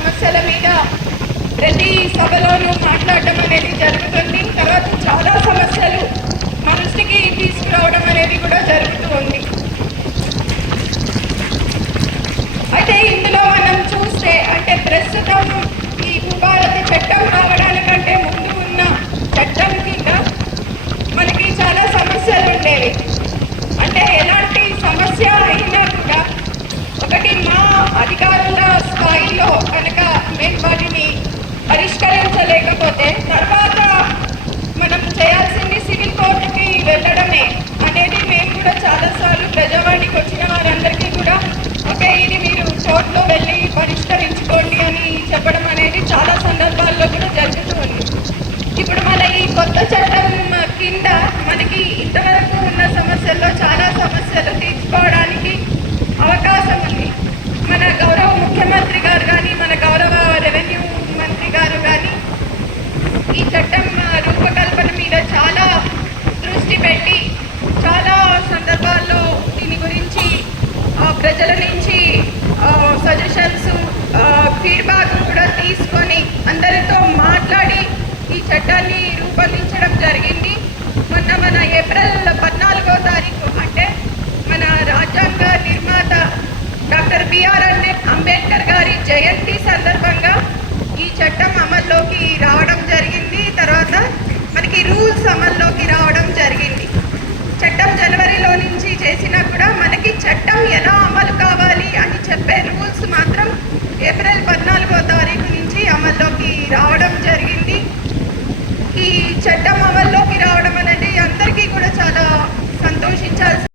సమస్యల మీద ప్రతి సభలోనూ మాట్లాడడం అనేది జరుగుతుంది. తర్వాత చాలా సమస్యలు మనసుకి తీసుకురావడం అనేది కూడా జరుగుతూ ఉంది. అయితే ఇందులో మనం చూస్తే అంటే ప్రస్తుతం ఈ భూభారతి చట్టం రావడానికంటే ముందు ఉన్న చట్టం కింద మనకి చాలా సమస్యలు ఉండేవి. అంటే ఎలాంటి సమస్య అయినా కూడా ఒకటి మా అధికారుల స్థాయిలో కనుక మేము వాటిని పరిష్కరించలేకపోతే తర్వాత మనం చేయాల్సింది సివిల్ కోర్టుకి వెళ్ళడమే అనేది మేము కూడా చాలాసార్లు ప్రజావాణికి వచ్చిన వారందరికీ కూడా ఓకే ఇది మీరు కోర్టులో వెళ్ళి పరిష్కరించుకోండి అని చెప్పడం అనేది చాలా సందర్భాల్లో కూడా జరుగుతూ ఉంది. ఇప్పుడు మన ఈ కొత్త చట్టం కింద మనకి ఇంతవరకు ఉన్న సమస్యల్లో చాలా సమస్యలు తీర్చుకోవడానికి అవకాశం ఉంది. మన గౌరవ ముఖ్యమంత్రి గారు కానీ మన గౌరవ రెవెన్యూ మంత్రి గారు కానీ ఈ చట్టం రూపకల్పన మీద చాలా దృష్టి పెట్టి చాలా సందర్భాల్లో దీని గురించి ప్రజల నుంచి సజెషన్స్ ఫీడ్బ్యాక్ కూడా తీసుకొని అందరితో మాట్లాడి ఈ చట్టాన్ని రూపొందించడం జరిగింది. మొన్న మన ఏప్రిల్